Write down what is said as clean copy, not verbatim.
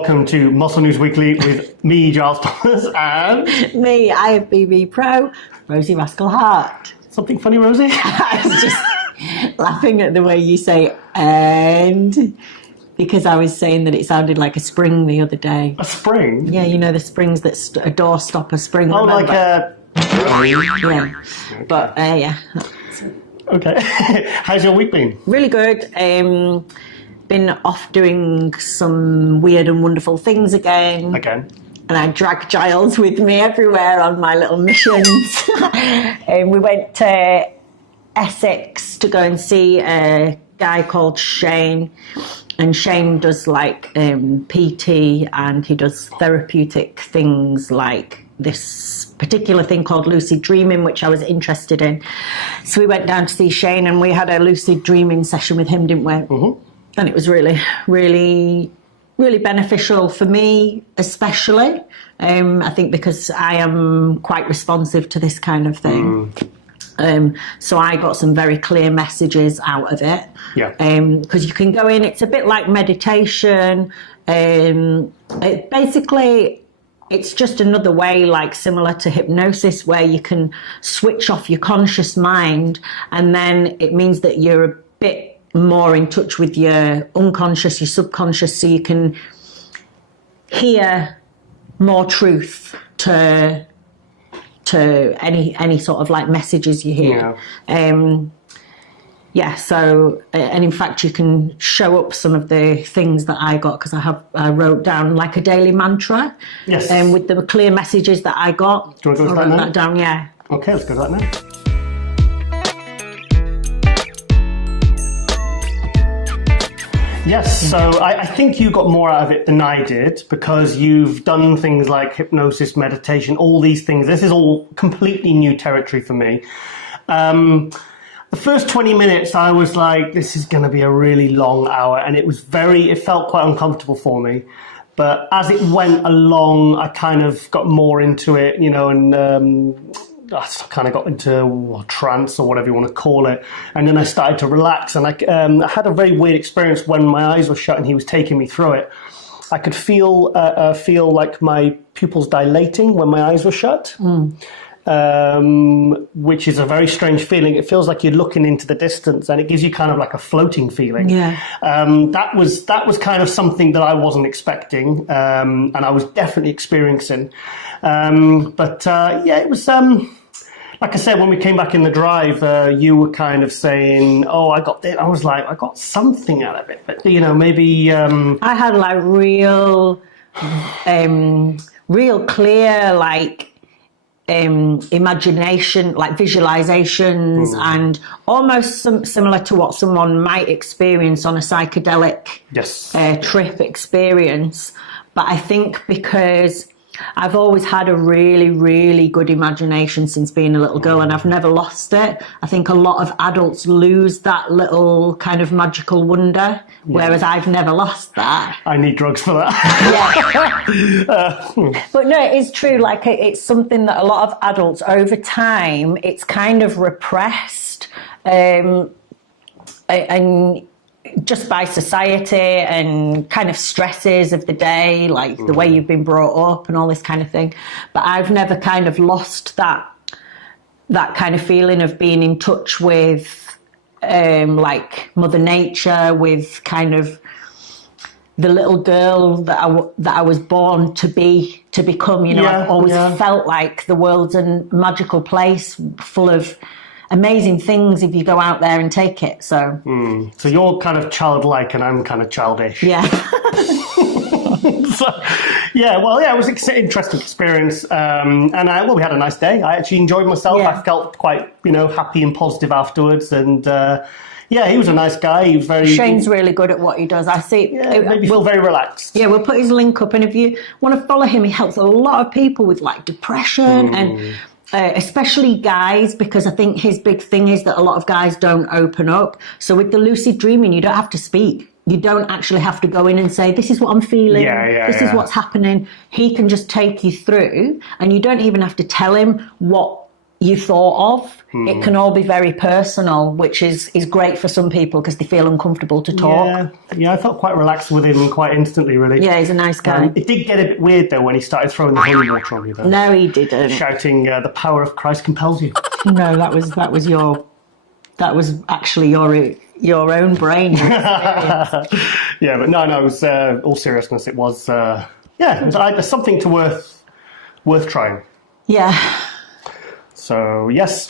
welcome to Muscle News Weekly with me, Giles Thomas, and... me, IFBB Pro, Rosie Rascal Hart. Something funny, Rosie? I was just laughing at the way you say "and" because I was saying that it sounded like a spring the other day. A spring? Yeah, you know the springs that a doorstopper spring. Oh, remember? like a... Yeah, but yeah. Okay. How's your week been? Really good. Been off doing some weird and wonderful things again. And I drag Giles with me everywhere on my little missions. We went to Essex to go and see a guy called Shane. And Shane does like PT, and he does therapeutic things like this particular thing called lucid dreaming, which I was interested in. So we went down to see Shane and we had a lucid dreaming session with him, didn't we? Mm-hmm. And it was really, really, really beneficial for me, especially. I think because I am quite responsive to this kind of thing. So I got some very clear messages out of it. Yeah. Because you can go in, it's a bit like meditation. Basically, it's just another way, like similar to hypnosis, where you can switch off your conscious mind, and then it means that you're a bit more in touch with your unconscious, your subconscious, so you can hear more truth to any sort of like messages you hear. So and in fact you can show up some of the things that I got, because I wrote down like a daily mantra. Yes. With the clear messages that I got. Do you want to go to that now? That down, yeah. Okay, let's go to that now. Yes, so I think you got more out of it than I did, because you've done things like hypnosis, meditation, all these things. This is all completely new territory for me. The first 20 minutes, I was like, this is going to be a really long hour, and it felt quite uncomfortable for me. But as it went along, I kind of got more into it, and I kind of got into trance or whatever you want to call it. And then I started to relax, and I had a very weird experience when my eyes were shut and he was taking me through it. I could feel like my pupils dilating when my eyes were shut. Which is a very strange feeling. It feels like you're looking into the distance, and it gives you kind of like a floating feeling. Yeah. That was kind of something that I wasn't expecting, and I was definitely experiencing. It was like I said, when we came back in the drive, you were kind of saying, "Oh, I got this." I was like, "I got something out of it," but maybe I had like real clear like. Imagination, like visualizations, and almost similar to what someone might experience on a psychedelic trip experience. But I think because I've always had a really, really good imagination since being a little girl, and I've never lost it. I think a lot of adults lose that little kind of magical wonder, whereas I've never lost that. I need drugs for that. But no, it is true. Like it's something that a lot of adults over time, it's kind of repressed, and just by society and kind of stresses of the day, like the way you've been brought up and all this kind of thing. But I've never kind of lost that kind of feeling of being in touch with like Mother Nature, with kind of the little girl that I was born to become. I've always felt like the world's a magical place full of amazing things if you go out there and take it. So you're kind of childlike and I'm kind of childish. Yeah. It was an interesting experience. And we had a nice day. I actually enjoyed myself. Yeah. I felt quite, happy and positive afterwards. And he was a nice guy. He was Shane's really good at what he does. I see. Made me feel very relaxed. Yeah, we'll put his link up. And if you want to follow him, he helps a lot of people with like depression and especially guys, because I think his big thing is that a lot of guys don't open up. So with the lucid dreaming, you don't have to speak. You don't actually have to go in and say, this is what I'm feeling, this is what's happening. He can just take you through, and you don't even have to tell him what you thought of. It can all be very personal, which is great for some people because they feel uncomfortable to talk. Yeah, I felt quite relaxed with him quite instantly, really. Yeah, he's a nice guy. It did get a bit weird, though, when he started throwing the holy water on you, though. No, he didn't. Shouting, the power of Christ compels you. No, that was actually your own brain. Yeah, but no, it was, all seriousness, it was, it was something worth trying. Yeah. So, yes.